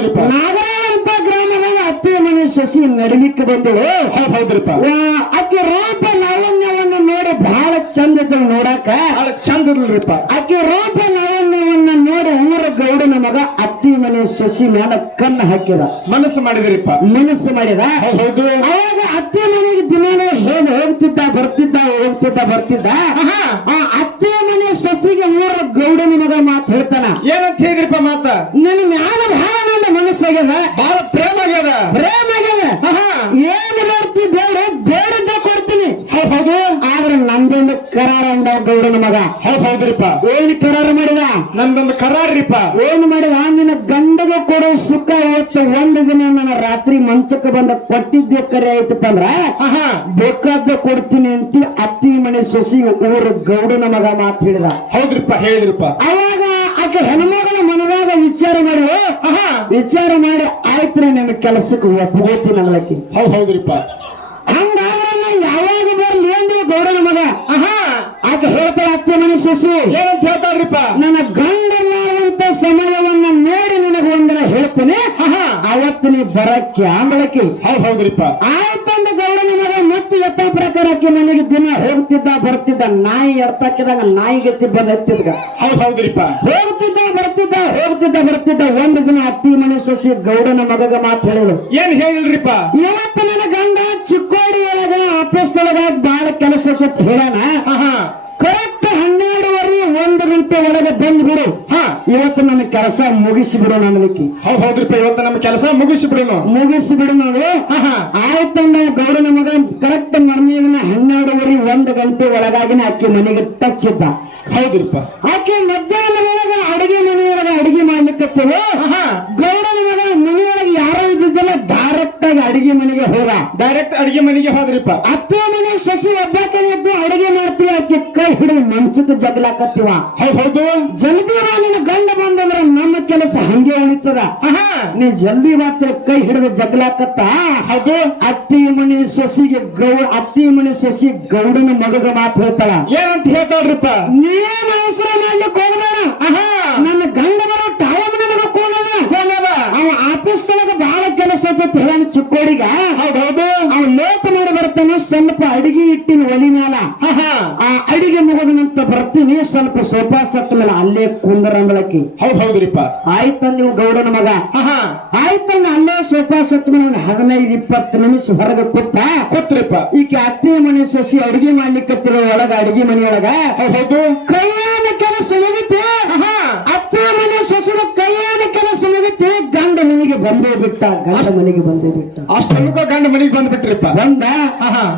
ಹೌದ್ರಿಪ್ಪ ನಾಗರಾಳಂತ ಗ್ರಾಮದಾಗ ಅತ್ತೆ ಮನೆ ಶಶಿ ನಡಿಲಿಕ್ಕೆ ಬಂದಳು ಹೌದ್ರಿಪ್ಪ ಅಕ್ಕಿ ರೂಪ ಲಾವಣ್ಯವನ್ನ ನೋಡಿ ಬಹಳ ಚಂದ ಇದ್ದಳು ನೋಡಾಕ ಬಹಳ ಚಂದ ಇರ್ಲಿಪ್ಪ ಅಕ್ಕಿ ರೂಪ ಲಾವಣ್ಯವನ್ನ ನೋಡಿ ಊರ ಗೌಡನ ಮಗ ಅತ್ತಿ ಮನೆ ಸಸಿ ಮೇಲೆ ಕಣ್ಣು ಹಾಕಿದ ಮನಸ್ಸು ಮಾಡಿದ್ರಿಪ್ಪ ಮನಸ್ಸು ಮಾಡಿದ ಹೌದು ಅವಾಗ ಅತ್ತೆ ಮನೆಗೆ ದಿನಾನು ಹೇಗೆ ಹೋಗ್ತಿದ್ದ ಬರ್ತಿದ್ದ ಹೋಗ್ತಿದ್ದ ಬರ್ತಿದ್ದ ಆ ಅತ್ತೆ ಮನೆ ಶಶಿಗೆ ಊರ ಗೌಡನ ಮಗ ಮಾತು ಹೇಳ್ತಾನ ಏನಂತ ಹೇಳಿದ್ರಿಪ್ಪ ಮಾತ ನಿನ್ನ ಮ್ಯಾಲ ಬಹಳ ಆಗ್ಯದ ಬಹಳ ಪ್ರೇಮ ಆಗ್ಯದ ಪ್ರೇಮ ಆಗ್ಯದ ಏನ್ ಮಾಡ್ತಿ ಬೇಡ ಬೇಡಂತ ಕೊಡ್ತೀನಿ ಹೌದು ಆದ್ರೆ ನಂದೊಂದು ಕರಾರ ಅಂದ ಗೌಡ ನಮಗ ಹೌದ್ ಹೌದ್ರಿಪ್ಪ ಏನ್ ಕರಾರ ಮಾಡಿದ ನಂದೊಂದು ಕರಾರ್ರಿಪ್ಪ ಏನ್ ಮಾಡಿದ ನಿನ್ನ ಗಂಡಗ ಕೊಡೋ ಸುಖ ಇವತ್ತು ಒಂದು ದಿನ ರಾತ್ರಿ ಮಂಚಕ್ಕೆ ಬಂದ ಕೊಟ್ಟಿದ್ದೆ ಕರೆ ಆಯ್ತಪ್ಪ ಅಂದ್ರ ಬೇಕಾದ ಕೊಡ್ತೀನಿ ಅಂತ ಅತ್ತಿ ಮನೆ ಸೊಸಿ ಊರ ಗೌಡನ ಮಗ ಮಾತು ಹೇಳಿದ ಹೌದ್ರಿಪ್ಪ ಹೇಳಿದ್ರಿಪ್ಪ ಅವಾಗ ಆಕೆ ಹೆಣ್ಮಗನ ಮನದಾಗ ವಿಚಾರ ಮಾಡಿ ವಿಚಾರ ಮಾಡಿ ಆಯ್ತ್ರಿ ನಿನ್ನ ಕೆಲಸಕ್ಕೆ ಒಪ್ಪಿ ಅನ್ನಲಕ್ಕೆ ಹೌದ್ ಹೌದ್ರಿಪ್ಪ ಹಂಗಾದ್ರ ಯಾವಾಗ ಬರ್ಲಿ ಅಂದ್ರೆ ಗೌಡನ ಮಗ ಆಕೆ ಹೇಳ್ತಾಳ ಅತ್ತಿ ಮನೆ ಸೊಸಿ ಏನಂತ ಹೇಳ್ತಾಳ್ರಿಪ್ಪ ನನ್ನ ಗಂಡನ ಅವತ್ತು ನೀ ಬರಕ್ಕೆ ಆಂಬಳಕ್ಕೆ ಹೌದ್ ಹೌದ್ರಿಪ್ಪ ಆಯ್ತಂದ ಗೌಡನ ಮಗ ಮತ್ತೆ ಎತ್ತ ಪ್ರಕಾರಕ್ಕೆ ನನಗೆ ದಿನ ಹೋಗುತ್ತಿದ್ದ ಬರ್ತಿದ್ದ ನಾಯಿ ಎಡ್ತಾಕಿದಾಗ ನಾಯಿಗೆ ತಿಬ್ಬ ಎತ್ತಿದ್ಗ ಹೌದ್ ಹೌದ್ರಿಪ್ಪ ಹೋಗ್ತಿದ್ದ ಬರ್ತಿದ್ದ ಹೋಗುತ್ತಿದ್ದ ಬರ್ತಿದ್ದ ಒಂದು ದಿನ ಅತ್ತಿ ಮನೆ ಸೊಸಿ ಗೌಡನ ಮಗಗ ಮಾತು ಹೇಳಿದ್ರು ಏನ್ ಹೇಳಿಲ್ರಿಪ್ಪ ಇವತ್ತು ನನ್ನ ಗಂಡ ಚಿಕ್ಕೋಡಿ ಒಳಗ ಆಫೀಸ್ ಒಳಗ ಬಾಳ ಕೆಲಸ ಹೇಳೋಣ ಇವತ್ತು ನನ್ನ ಕೆಲಸ ಮುಗಿಸಿ ಬಿಡೋಣ ಅನ್ನೋದಕ್ಕೆ ಹೌದ್ರಿಪ್ಪ ಇವತ್ತು ನಮ್ಮ ಕೆಲಸ ಮುಗಿಸಿ ಬಿಡೋಣ ಮುಗಿಸಿ ಬಿಡೋಣ ಅಂದ್ರೆ ಆಯ್ತಂದ ಗೌಡ ನಮಗ ಕರೆಕ್ಟ್ ಮನೆಯನ್ನ ಹನ್ನೆರಡುವರೆ ಒಂದು ಗಂಟೆ ಒಳಗಾಗಿನ ಆಕೆ ಮನೆಗೆ ಟಚ್ ಇದ್ದ ಹೌದ್ರಿಪ್ಪ ಆಕೆ ಮಧ್ಯಾಹ್ನ ಅಡಿಗೆ ಮನೆಯೊಳಗ ಅಡಿಗೆ ಮಾಡ್ಲಿಕ್ಕತ್ತೇವ ಗೌಡ ನಿಮಗ ಮನೆಯೊಳಗೆ ಯಾರೋ ಇದ್ದಿದ್ದಲ್ಲ ಡೈರೆಕ್ಟ್ ಆಗಿ ಅಡಿಗೆ ಮನೆಗೆ ಹೋದ ಡೈರೆಕ್ಟ್ ಅಡಿಗೆ ಮನೆಗೆ ಹೋದ್ರಿಪ್ಪ ಅತ್ತೆ ಮನೆ ಸಸಿ ಕೈ ಇದ್ದು ಅಡಿಗೆ ಮಾಡ್ತೀವಿ ಆಕೆ ಕೈ ಹಿಡಿದು ಮಂಚಕ್ಕೆ ಜಗಲಾಕತ್ತಿವ ಹೌದು ಜಲ್ದಿ ನಾನು ಅದ ನೀ ಜಲ್ದಿ ಮಾತ್ರ ಕೈ ಹಿಡಿದು ಜಗ್ಲಾಕತ್ತ ಅದು ಅತ್ತಿ ಮಣಿ ಸೊಸಿಗೆ ಗೌ ಅತ್ತಿ ಮಣಿ ಸೊಸಿ ಗೌಡನ ಮಗಗ ಮಾತ್ರ ಹೇಳ್ತಾಳ ಏನಂತ ಹೇಳ್ತಾಳ್ರಿಪ್ಪ ನೀನ್ ಅವಸರ ಮಾಡ್ಲಿಕ್ಕೆ ಹೋಗ್ಬೇಡ ನನ್ನ ಗಂಡ ಬರೋ ಟೈಮ್ ನನಗ ಕೋಣದ ಅವ ಆಫೀಸ್ ಒಳಗ ಬಹಳ ಕೆಲಸ ಅಂತ ಹೇಳ ಚಿಕ್ಕೋಡಿಗ ಹೌದೌದು ಅವ್ ಲೋಕ ಸ್ವಲ್ಪ ಅಡಿಗೆ ಇಟ್ಟಿನ ಒಲಿ ಮೇಲ ಆ ಅಡಿಗೆ ಮುಗಿದ ನಂತರ ಬರ್ತೀನಿ ಸ್ವಲ್ಪ ಸೋಫಾ ಸತ್ತ ಮೇಲೆ ಅಲ್ಲೇ ಕುಂದರ ಅಂದಳಕಿ ಹೌದ್ ಹೌದ್ರಿಪ್ಪ ಆಯ್ತಂದ ನೀವು ಗೌಡನ ಮಗ ಆಯ್ತಂದ ಅಲ್ಲೇ ಸೋಫಾ ಸತ್ತ ಮೇಲೆ ಒಂದು ಹದಿನೈದು ಇಪ್ಪತ್ತು ನಿಮಿಷ ಹೊರಗೆ ಕೊತ್ತ ಕೂತ್ರಿಪ್ಪ ಈಕೆ ಅತ್ತೆ ಮನೆ ಸೊಸಿ ಅಡಿಗೆ ಮಾಡ್ಲಿಕ್ಕೆ ಒಳಗ ಅಡಿಗೆ ಮನೆಯೊಳಗ ಹೌದು ಕೈಯಾದ ಕೆಲಸ ಬಂದೇ ಬಿಟ್ಟ ಗಂಡ ಮನೆಗೆ ಬಂದೇ ಬಿಟ್ಟ ಅಷ್ಟೊಂದು ಗಂಡ ಮನೆಗೆ ಬಂದ್ಬಿಟ್ರಿಪ್ಪ ಬಂದ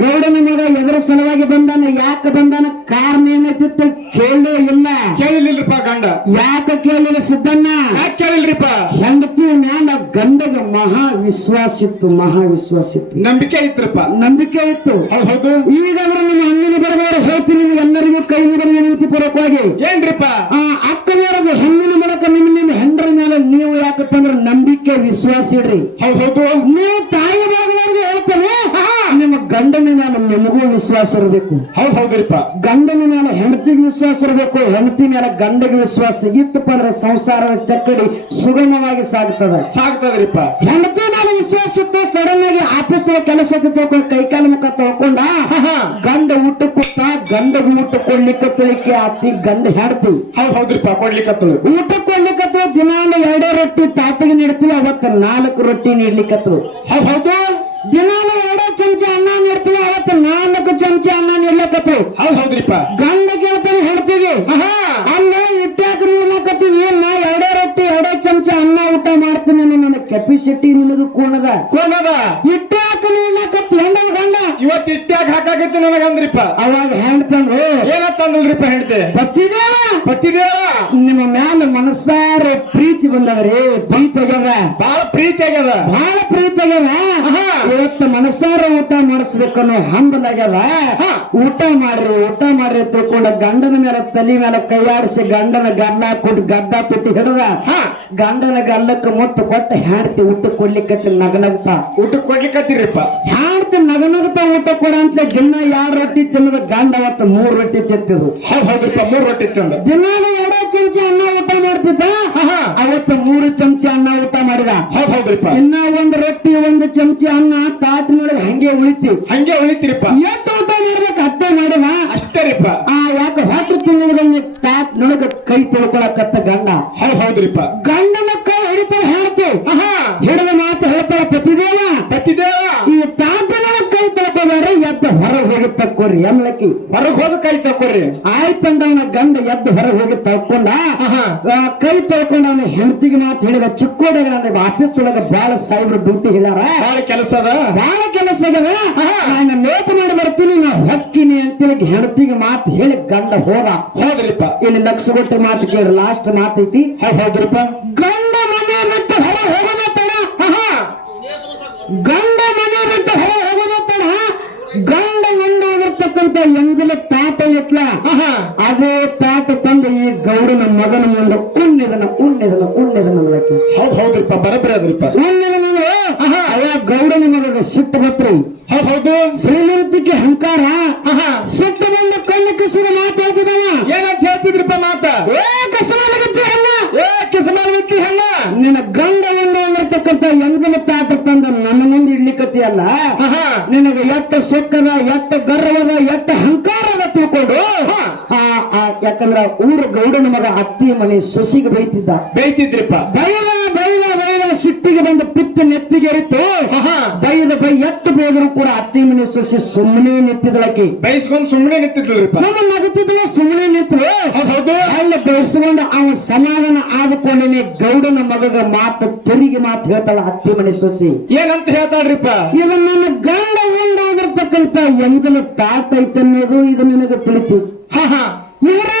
ಗೌಡನ ಮಗ ಎದುರ ಸಲವಾಗಿ ಬಂದಾನ ಯಾಕೆ ಬಂದಾನ ಕಾರಣ ಏನೈತಿತ್ತು ಕೇಳಲೇ ಇಲ್ಲ ಕೇಳಿಲ್ಲಪ್ಪ ಗಂಡ ಯಾಕೆ ಕೇಳಿಲ್ಲ ಸಿದ್ದಣ್ಣ ಯಾಕೆ ಕೇಳಿಲ್ರಿಪ್ಪ ಹೆಂಡತಿ ಮ್ಯಾಲ ಗಂಡಗ ಮಹಾ ವಿಶ್ವಾಸ ಇತ್ತು ಮಹಾ ವಿಶ್ವಾಸ ಇತ್ತು ನಂಬಿಕೆ ಇತ್ತಪ್ಪ ನಂಬಿಕೆ ಇತ್ತು ಹೌದು ಅವರು ನಿಮ್ಮ ಹಣ್ಣಿನ ಬರಬಾರ ಹೇಳ್ತೀನಿ ನಿಮ್ಗೆ ಎಲ್ಲರಿಗೂ ಕೈ ಮುಗಿದ ವಿನಂತಿ ಪೂರ್ವಕವಾಗಿ ಏನ್ರಿಪ್ಪ ಆ ಅಕ್ಕನವರೆಗೂ ಹಣ್ಣಿನ ಮೂಲಕ ನಿಮ್ಮ ನಿಮ್ಮ ನೀವು ಯಾಕಪ್ಪ ಅಂದ್ರೆ ನಂಬಿಕೆ ವಿಶ್ವಾಸ ಇಡ್ರಿ ಹೌದು ನೀವು ತಾಯಿ ಬರೋದವರೆಗೂ ಹೇಳ್ತೇನೆ ನಿಮ್ಮ ಗಂಡನ ನಾನು ನಿಮಗೂ ವಿಶ್ವಾಸ ಇರಬೇಕು ಹೌದು ಹೌದ್ರಿಪ್ಪ ಗಂಡನ ಮೇಲೆ ಹೆಂಡತಿಗೆ ವಿಶ್ವಾಸ ಇರಬೇಕು ಹೆಂಡತಿ ಮೇಲೆ ಗಂಡಗೆ ವಿಶ್ವಾಸ ಇತ್ತಪ್ಪ ಅಂದ್ರೆ ಸಂಸಾರದ ಚಕ್ಕಡಿ ಸುಗಮವಾಗಿ ಸಾಗ್ತದ ಸಾಗ್ತದ್ರಿಪ್ಪ ಹೆಂಡತಿ ಮೇಲೆ ವಿಶ್ವಾಸ ಇತ್ತು ಸಡನ್ ಆಗಿ ಆಫೀಸ್ ಕೆಲಸ ತಗೊಂಡು ಕೈಕಾಲು ಮುಖ ತಗೊಂಡ ಗಂಡ ಕೊಟ್ಟ ಗಂಡಗ ಊಟ ಕೊಡ್ಲಿಕ್ಕೆ ತಿಳಿಕೆ ಆತಿ ಗಂಡ ಹೆಂಡತಿ ಹೌದು ಹೌದ್ರಿಪ್ಪ ಕೊಡ್ಲಿಕ್ಕೆ ಊಟ ಕೊಡ್ಲಿಕ್ಕೆ ದಿನ ರೊಟ್ಟಿ ತಾತಗ ನೀಡ್ತೀವಿ ಅವತ್ತು ನಾಲ್ಕು ರೊಟ್ಟಿ ನೀಡ್ಲಿಕ್ಕತ್ತು ಹೌದು ದಿನಾಲು ಎರಡು ಚಮಚ ಅನ್ನ ನೀಡ್ತೀವಿ ಅವತ್ತು ನಾಲ್ಕು ಚಮಚ ಅನ್ನ ನೀಡ್ಲಕ್ಕತ್ತು ಹೌದು ಹೌದ್ರಿಪ್ಪ ಗಂಡ ಕೇಳ್ತಾನೆ ಹೇಳ್ತೀವಿ ಅನ್ನ ಇಟ್ಟಾಕ್ರಿ ಅನ್ನಕತ್ತಿದ್ ಏನ್ ನಾ ಎರಡೇ ರೊಟ್ಟಿ ಎರಡೇ ಚಮಚ ಅನ್ನ ಊಟ ಮಾಡ್ತೀನಿ ನನ್ನ ಕೆಪಾಸಿಟಿ ನಿನಗ ಕೋಣದ ಕೋಣದ ಇಟ್ಟಾಕ ನೀಡ್ಲಕ್ಕತ್ತು ಹೆಂಡ ಗಂಡ ಇವತ್ತು ಇಟ್ಟಾಕ ನನಗ ನನಗಂದ್ರಿಪ್ಪ ಅವಾಗ ಹೆಂಡ್ ತಂದ್ರು ಏನತ್ತಂದ್ರಿಪ್ಪ ಹೆಂಡ್ತೆ ಪತ್ತಿದೇವ ಪತ್ತಿದೇವ ನಿಮ್ಮ ಮ್ಯಾಲ ಮನಸ್ಸಾರ ಪ್ರೀತಿ ಬಂದವರೇ ಪ್ರೀತಿ ಆಗ್ಯಾವ ಬಹಳ ಪ್ರೀತಿ ಆಗ್ಯದ ಬಹಳ ಪ್ರೀತಿ ಇವತ್ತು ಮನಸ್ಸಾರ ಊಟ ಮಾಡಿಸ್ಬೇಕು ಅನ್ನೋ ಹಾ ಊಟ ಮಾಡ್ರಿ ಊಟ ಮಾಡ್ರಿ ತಿಳ್ಕೊಂಡ ಗಂಡನ ಮೇಲೆ ತಲೆ ಮೇಲೆ ಕೈಯಾಡಿಸಿ ಗಂಡನ ಗಡ್ಡ ಕೊಟ್ಟು ಗಡ್ಡ ತುಟ್ಟಿ ಹಿಡದ ಗಂಡನ ಗಂಡಕ್ಕ ಮೊತ್ತ ಕೊಟ್ಟ ಹ್ಯಾಡ್ತಿ ಊಟ ಕೊಡ್ಲಿಕ್ಕೆ ನಗನಗ್ತಾ ಊಟ ಕೊಡ್ಲಿಕ್ಕತ್ತಿರಿಪ್ಪ ಹ್ಯಾಡ್ತಿ ನಗನಗ್ತಾ ಊಟ ಕೊಡ ಅಂತ ದಿನ ಎರಡ್ ರೊಟ್ಟಿ ತಿನ್ನದ ಗಂಡ ಮತ್ತ ಮೂರ್ ರೊಟ್ಟಿ ತಿಂತಿದ್ರು ಮೂರ್ ರೊಟ್ಟಿ ತಿಂದ ದಿನಾನು ಎರಡೇ ಚಮಚ ಅನ್ನ ಊಟ ಮಾಡ್ತಿದ್ದ ಅವತ್ತು ಮೂರು ಚಮಚ ಅನ್ನ ಊಟ ಮಾಡಿದ ಇನ್ನ ಒಂದ್ ರೊಟ್ಟಿ ಒಂದು ಚಮಚ ಅನ್ನ ತಾಟ್ ಮಾಡಿದ ಹಂಗೆ ಉಳಿತಿ ಹಂಗೆ ಉಳಿತಿರಿಪ್ಪ ಎಷ್ಟು ತಪ್ಪೆ ಮಾಡಿದ ಅಷ್ಟರಿಪ್ಪ ಆ ಯಾಕೆ ಹೊಟ್ಟು ತಿನ್ನೋದ್ರಲ್ಲಿ ತಾಪ್ ಕೈ ತಿಳ್ಕೊಳಕತ್ತ ಗಂಡ ಹೌದ್ರಿಪ್ಪ ಗಂಡ ಮಕ್ಕಳು ಹಿಡಿತಾರ ಹೇಳ್ತೇವೆ ಹಿಡಿದ ಮಾತು ಹೇಳ್ತಾರ ಪ್ರತಿದೇವ ಪ್ರತಿದೇವ ಈ ತಾಪನ ಕೈ ತಿಳ್ಕೊಬೇಡ್ರಿ ಎದ್ದ ಹೊರಗೆ ಹೋಗಿ ತಕ್ಕೋರಿ ಎಮ್ಲಕ್ಕಿ ಹೊರಗೆ ಹೋಗಿ ಕೈ ತಕ್ಕೋರಿ ಆಯ್ತಂದ ಗಂಡ ಎದ್ದು ಹೊರಗೆ ಹೋಗಿ ತಕ್ಕೊಂಡು ಕೈ ತೊಳ್ಕೊಂಡು ಅವನ ಹೆಂಡತಿಗೆ ಮಾತು ಹೇಳಿದ ನನಗೆ ಆಫೀಸ್ ತೊಳಗ ಬಾಳ ಸಾಹೇಬ್ರ ಡ್ಯೂಟಿ ಹೇಳಾರ ಬಾಳ ಕೆಲಸ ಬಾಳ ಕೆಲಸ ನಾನು ಲೇಟ್ ಮಾಡಿ ಬರ್ತೀನಿ ನಾ ಹೊಕ್ಕಿನಿ ಅಂತೇಳಿ ಹೆಂಡತಿಗೆ ಮಾತು ಹೇಳಿ ಗಂಡ ಹೋದ ಹೋದ್ರಿಪ್ಪ ಇಲ್ಲಿ ನಕ್ಸ ಕೊಟ್ಟು ಮಾತು ಕೇಳಿ ಲಾಸ್ಟ್ ಮಾತು ಐತಿ ಹೋದ್ರಿಪ್ಪ ಗಂಡ ಮನೆ ಬಿಟ್ಟು ಹೊರ ಹೋಗಲ ತಡ ಗಂಡ ಮನೆ ಬಿಟ್ಟು ಹೊರ ಹೋಗಲ ತಡ ಗಂಡ ಹೆಂಡಿರ್ತಕ್ಕಂತ ಎಂಜಲ ತಾತ ಎತ್ಲ ಅದು ಗೌಡನ ಗೌಡ ನಿಮಗೆ ಸಿಟ್ಟು ಬತ್ರಿ ಹೌದು ಶ್ರೀಮಂತಿಗೆ ಹಂಕಾರ ಸಿಟ್ಟು ಬಂದ ಕಲ್ಲು ಕಿಸಿದ ಮಾತಾಡ್ತಿದ್ದಾನ ಏನಂತ ಹೇಳ್ತಿದ್ರಪ್ಪ ಮಾತ ಏ ಕಸಮಾನಗತ್ತಿ ಹಣ್ಣ ಏ ಕಸಮಾನಗತ್ತಿ ಹಣ್ಣ ನಿನ್ನ ಗಂಡ ಒಂದು ಆಗಿರ್ತಕ್ಕಂತ ಎಂಜಲ ತಾಟ ತಂದು ನನ್ನ ಮುಂದೆ ಇಡ್ಲಿಕ್ಕತ್ತಿ ಅಲ್ಲ ನಿನಗೆ ಎಟ್ಟ ಸೊಕ್ಕದ ಎಟ್ಟ ಗರ್ವದ ಎಟ್ಟ ಹಂಕಾರದ ತಿಳ್ಕೊಂಡು ಯಾಕಂದ್ರ ಊರ ಗೌಡನ ಮಗ ಅತ್ತಿ ಮನೆ ಸೊಸಿಗೆ ಬೈತಿದ್ದ ಬೈತಿದ್ರಿಪ್ಪ ಬಯಲ ಎತ್ತಿಗೆ ಬಂದ ಪಿತ್ತ ನೆತ್ತಿಗೆ ಎರಿತು ಬೈದ ಬೈ ಎತ್ತು ಬೇದರು ಕೂಡ ಅತ್ತಿ ಮನೆ ಸೊಸಿ ಸುಮ್ಮನೆ ನೆತ್ತಿದಳಕಿ ಬಯಸ್ಕೊಂಡು ಸುಮ್ಮನೆ ನಿಂತಿದ್ಳು ಸುಮ್ಮನೆ ನಗುತ್ತಿದ್ಳು ಸುಮ್ಮನೆ ನಿಂತಳು ಅಲ್ಲಿ ಬಯಸ್ಕೊಂಡು ಅವನ ಸಮಾಧಾನ ಆದಕೊಂಡನೆ ಗೌಡನ ಮಗಗ ಮಾತು ತಿರುಗಿ ಮಾತು ಹೇಳ್ತಾಳ ಅತ್ತಿ ಮನೆ ಸೊಸಿ ಏನಂತ ಹೇಳ್ತಾಳ್ರಿಪ್ಪ ಇದು ನನ್ನ ಗಂಡ ಉಂಡಾಗಿರ್ತಕ್ಕಂತ ಎಂಜಲ ಐತೆ ಅನ್ನೋದು ಇದು ನನಗೆ ತಿಳಿತು ಹಾ ಹಾ ಇವರೇ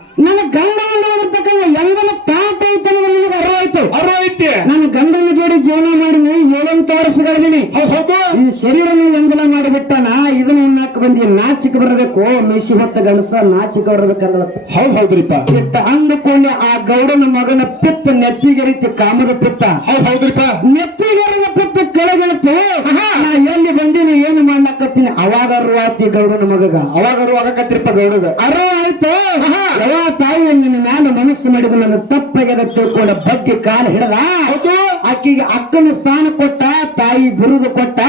ನನ್ನ ಗಂಡನ ನೋಡಿರ್ತಕ್ಕಂಥ ಹೆಂಗನ ಪಾಪ ಐತೆ ಅನ್ನೋದು ನನಗೆ ಅರ್ವ ಆಯ್ತು ಅರ್ವ ಐತೆ ನನ್ನ ಗಂಡನ ಜೋಡಿ ಜೀವನ ಮಾಡಿನಿ ಏಳೆಂಟು ವರ್ಷಗಳಿದ್ದೀನಿ ಈ ಶರೀರ ವ್ಯಂಜನ ಮಾಡಿಬಿಟ್ಟನ ಇದನ್ನ ಉಣ್ಣಾಕ ಬಂದಿ ನಾಚಿಕ ಬರಬೇಕು ಮಿಶಿ ಹೊತ್ತ ಗಣಸ ನಾಚಿಕ ಬರಬೇಕಂದ್ರೆ ಹೌದ್ ಹೌದ್ರಿಪ್ಪ ಬಿಟ್ಟ ಅಂದಕೊಂಡೆ ಆ ಗೌಡನ ಮಗನ ಪಿತ್ತ ನೆತ್ತಿಗೆರಿತಿ ಕಾಮದ ಪಿತ್ತ ಹೌದ್ ಹೌದ್ರಿಪ್ಪ ನೆತ್ತಿಗೆರಿದ ಪಿತ್ತ ಕೆಳಗಿಳಿತು ನಾ ಎಲ್ಲಿ ಬಂದೀನಿ ಏನು ಮಾಡ್ಲಾಕತ್ತೀನಿ ಅವಾಗ ಅರ್ವ ಗೌಡನ ಮಗಗ ಅವಾಗ ಅರ್ವ ಆಗಕತ್ತಿರಪ್ಪ ಗೌಡಗ ಅರ್ವ ಆಯ್ತು ಯಾವ ತಾಯಿ ನಿನ್ನ ಮ್ಯಾಲ ಮನಸ್ಸು ಮಾಡಿದ ನನ್ನ ತಪ್ಪಗೆ ತಿಳ್ಕೊಂಡ ಬಗ್ಗೆ ಕಾಲ ಹಿಡದ ಆಕೆಗೆ ಅಕ್ಕನ ಸ್ಥಾನ ಕೊಟ್ಟ ತಾಯಿ ಬಿರುದು ಕೊಟ್ಟ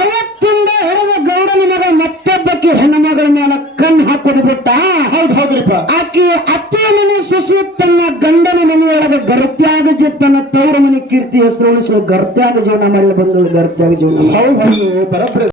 ಅವತ್ತಿಂದ ಹಿಡಿದ ಗೌಡನ ಮಗ ಮತ್ತೊಬ್ಬಕ್ಕೆ ಹೆಣ್ಣು ಮಗಳ ಮೇಲೆ ಕಣ್ಣು ಹಾಕೋದು ಬಿಟ್ಟ ಹೌದ್ರಿಪ ಹೌದ್ರಿಪ್ಪ ಆಕಿ ಅತ್ತೆ ಮನೆ ಸುಸಿ ತನ್ನ ಗಂಡನ ಮನೆಯೊಳಗೆ ಗರ್ತ್ಯಾಗ ತನ್ನ ತವರ ಮನೆ ಕೀರ್ತಿ ಹೆಸರು ಉಳಿಸಿ ಗರ್ತ್ಯಾಗ ಜೀವನ ಮಾಡಲು ಬಂದಳು ಗರ್ತ್ಯಾಗ ಜೀವನ